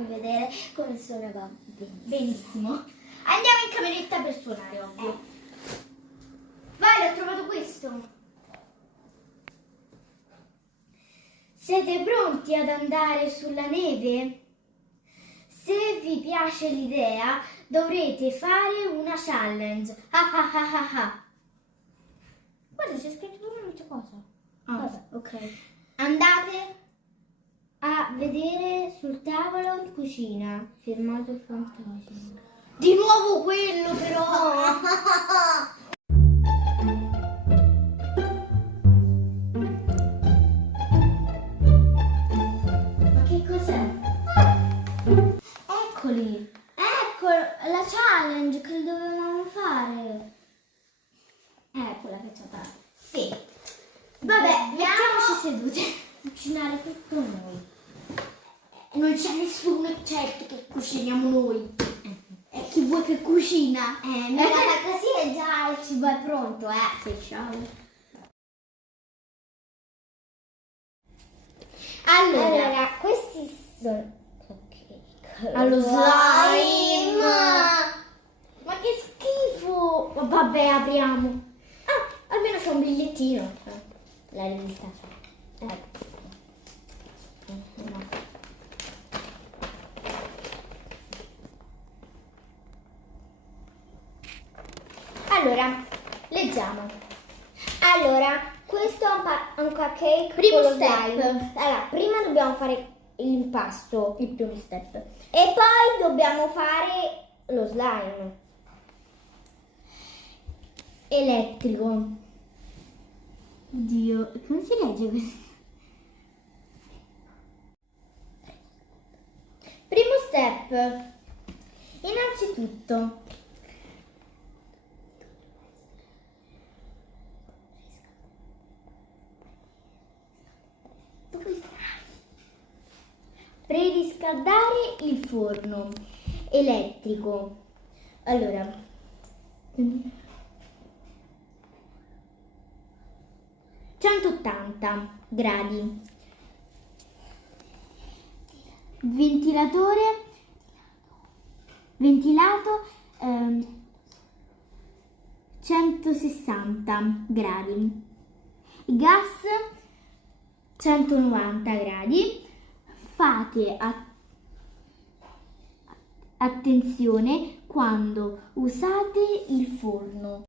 farmi vedere come suona Benissimo. Andiamo in cameretta per suonare, ovvio. Vai, ho trovato questo. Siete pronti ad andare sulla neve? Se vi piace l'idea, dovrete fare una challenge. Ah ah ah ah ah. Guarda, c'è scritto pure un'altra cosa. Vabbè, ok. Andate a vedere sul tavolo in cucina. Firmato il fantasma. Di nuovo quello, però! Ma che cos'è? Eccoli! Ecco la challenge che dovevamo fare! Quella che c'è da... Sì! Vabbè, mettiamoci sedute. Cucinare tutto noi. Non c'è nessuno, certo, che cuciniamo noi. E chi vuoi che cucina? Mica così e già il cibo è pronto, Sì, ciao. Allora, questi sono... Ok. Allo slime! Ma che schifo! Vabbè, apriamo. Ah, almeno c'è un bigliettino. La rivista. Ecco. No. Allora, leggiamo. Allora, questo è un cupcake. Primo step. Allora, prima dobbiamo fare l'impasto, il primo step. E poi dobbiamo fare lo slime. Elettrico. Oddio, come si legge questo? Primo step. Innanzitutto preriscaldare il forno elettrico. Allora, 180 gradi. Ventilato 160 gradi. Gas 190 gradi. Fate attenzione quando usate il forno.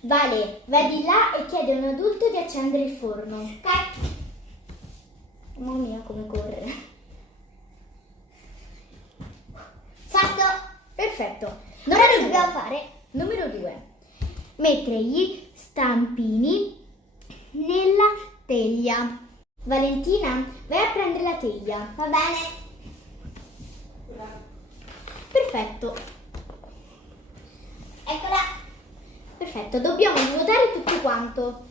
Vale, vai di là e chiedi a un adulto di accendere il forno. Ok? Mamma mia, come corre. Fatto! Perfetto. Ora dobbiamo fare numero 2. Mettere gli stampini nella teglia. Valentina, vai a prendere la teglia. Va bene? Perfetto. Eccola. Perfetto, dobbiamo svuotare tutto quanto.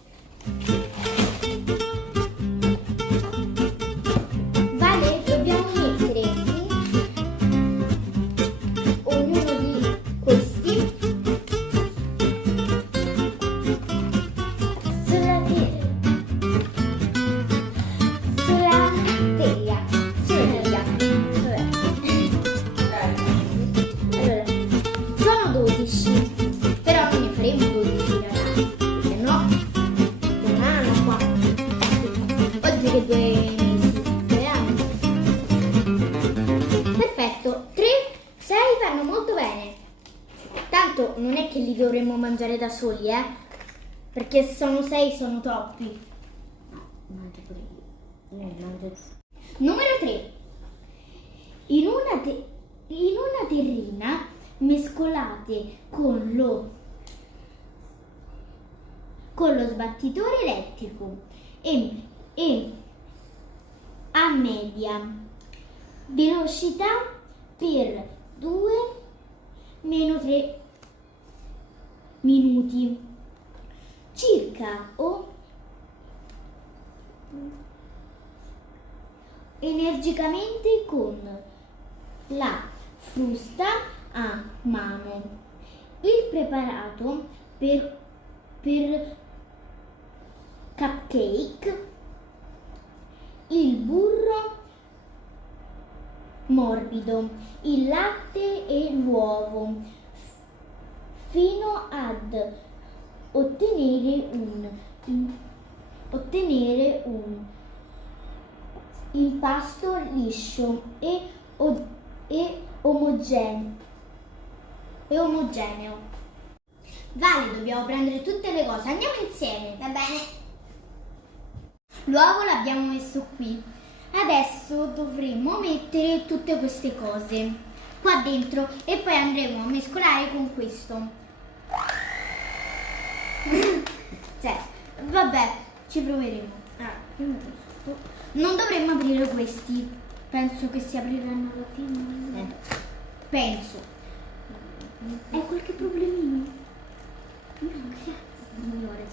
Vale, dobbiamo mettere ognuno di questi sulla teglia. Allora, sono 12, però non ne faremo 12 ragazzi, perché no, non hanno qua, oltre che 2 mesi, 2 anni. Perfetto, 3, 6 vanno molto bene. Tanto non è che li dovremmo mangiare da soli, perché se sono 6 sono troppi. Mangio pure io. Numero 3. In una terrina mescolate con lo sbattitore elettrico e a media velocità per 2-3 minuti circa o energicamente con la frusta a mano. Il preparato per cupcake, il burro morbido il latte e l'uovo fino ad ottenere un impasto liscio e omogeneo. Vale, dobbiamo prendere tutte le cose. Andiamo insieme. Va bene. L'uovo l'abbiamo messo qui. Adesso dovremo mettere tutte queste cose qua dentro e poi andremo a mescolare con questo. Cioè, vabbè, ci proveremo. Non dovremmo aprire questi. Penso che si apriranno alla fine. Penso. Hai qualche problemino? No, grazie. Signore,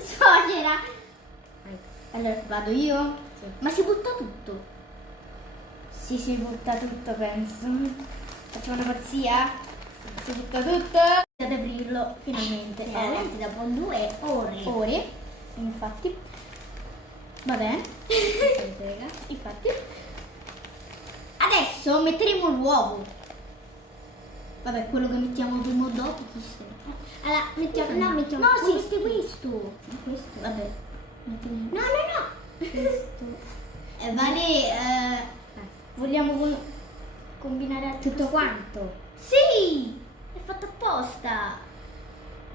Suocera. Allora vado io? Sì. Ma si butta tutto? Sì, si butta tutto, penso. Facciamo una pazzia? Si butta tutto? Ad aprirlo finalmente. Veramente dopo 2 ore. Ore. Infatti. Va bene. Infatti. Adesso metteremo l'uovo. Vabbè, quello che mettiamo prima o dopo, chi se ne frega. Allora, mettiamo No, sì, questo. questo. Vabbè. Mettiamo No. questo. Vale, vogliamo combinare Tutto quanto. Sì! È fatto apposta.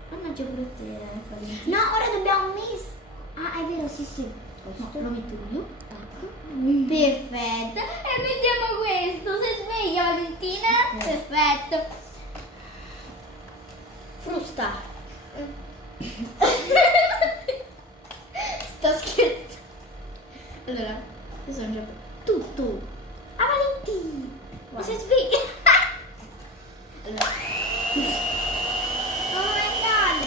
Mannaggia pure te, Valentina. No, ora dobbiamo Ah, è vero, sì. No, lo metto io. Ecco. Perfetto. E mettiamo questo. Sei sveglia, Valentina? Perfetto. Frusta. Sto scherzando. Allora, io sono già tutto. Ah, Valentina! Ma sei sveglia? Allora. Oh my god.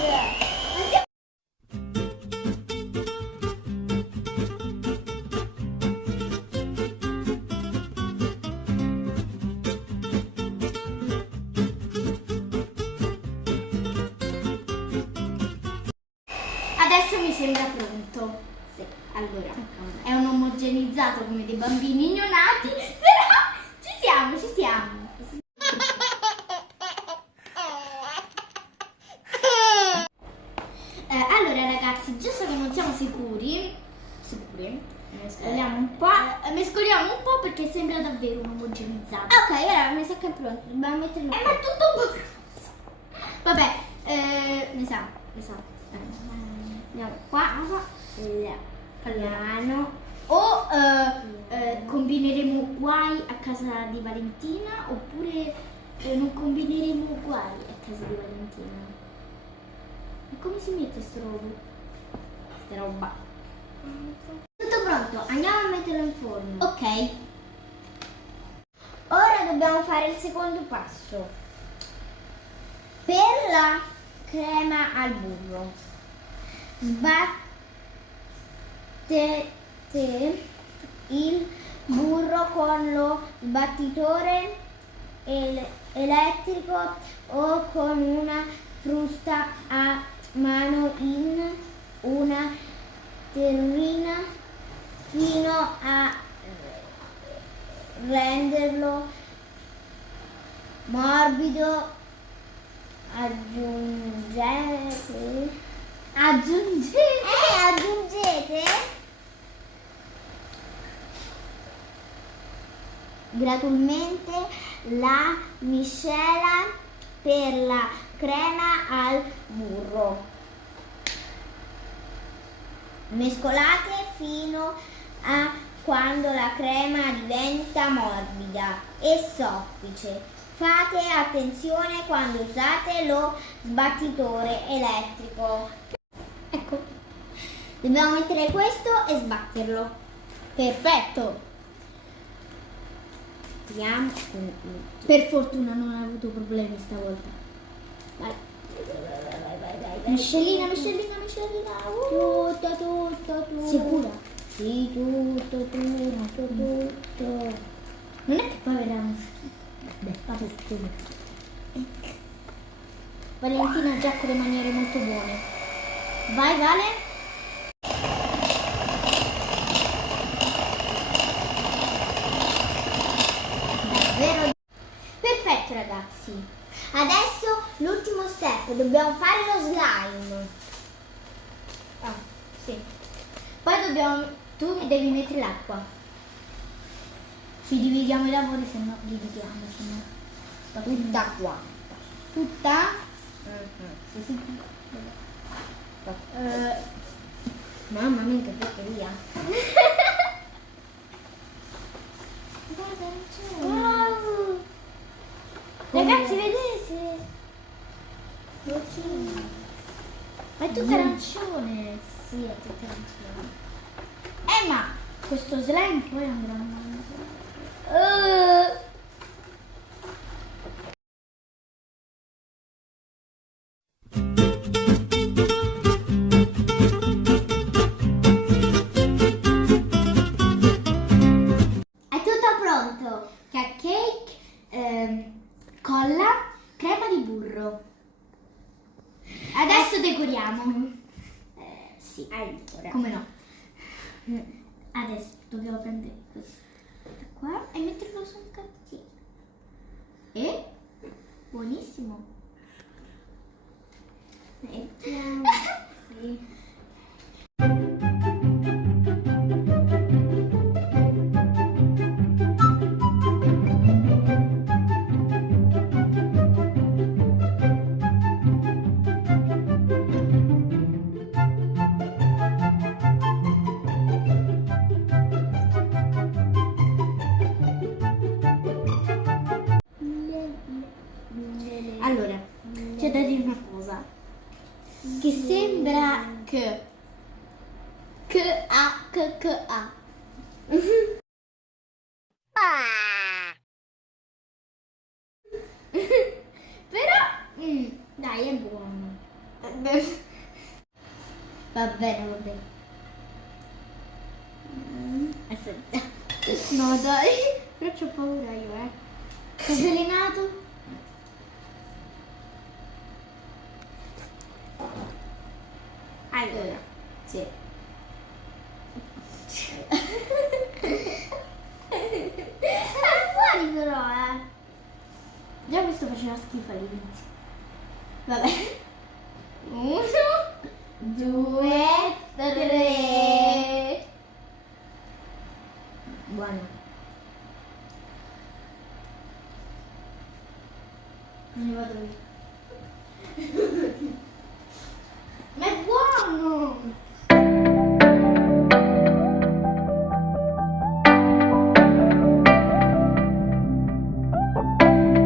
Adesso mi sembra pronto. Sì. Allora, è un omogenizzato come dei bambini neonati, però ci siamo. Allora ragazzi, giusto che non siamo sicuri, mescoliamo un po'. Mescoliamo un po' perché sembra davvero un omogenizzato. Ok, ora mi sa che è pronto. Dobbiamo metterlo Ma qui. è tutto un po' grosso. Vabbè, mi sa. Andiamo qua. Piano. O combineremo guai a casa di Valentina oppure non combineremo guai a casa di Valentina. Ma come si mette sta roba? Tutto pronto, andiamo a metterlo in forno. Ok. Ora dobbiamo fare il secondo passo. Per la crema al burro, sbattete il burro con lo sbattitore elettrico o con una frusta a mano in una terrina fino a renderlo morbido. Aggiungete gradualmente la miscela per la crema al burro. Mescolate fino a quando la crema diventa morbida e soffice. Fate attenzione quando usate lo sbattitore elettrico. Ecco, dobbiamo mettere questo e sbatterlo. Perfetto. Vediamo. Per fortuna non ho avuto problemi stavolta. Vai. Miscelina. Tutto. Sicura? Sì, tutto. Non è che poi verranno schifo. Valentina ha già con le maniere molto buone. Vai, Vale. ragazzi. Adesso l'ultimo step, dobbiamo fare lo slime. Ah, sì. Poi tu devi mettere l'acqua. Ci dividiamo i lavori, se no dividiamo, se no. Tutta qua. Tutta? Sì, sì. Mamma mia, che porcheria. Wow. Ragazzi, vedete? Ma è tutto arancione. Sì, è tutto arancione. Ma questo slime poi andrà a È tutto pronto. cake, colla, crema di burro. Adesso decoriamo. Sì, allora. Come no? Adesso dobbiamo prendere questo qua e metterlo su un cacchino. E? Buonissimo. Mettiamo. Sì. Allora, c'è da dire una cosa. Che sembra che A. Però, dai, è buono. Va bene, va bene. Aspetta. No, dai. Però c'ho paura io, Sei avvelenato? Allora, sì. Fuori però, Già questo faceva schifo all'inizio. Vabbè. 1, 2,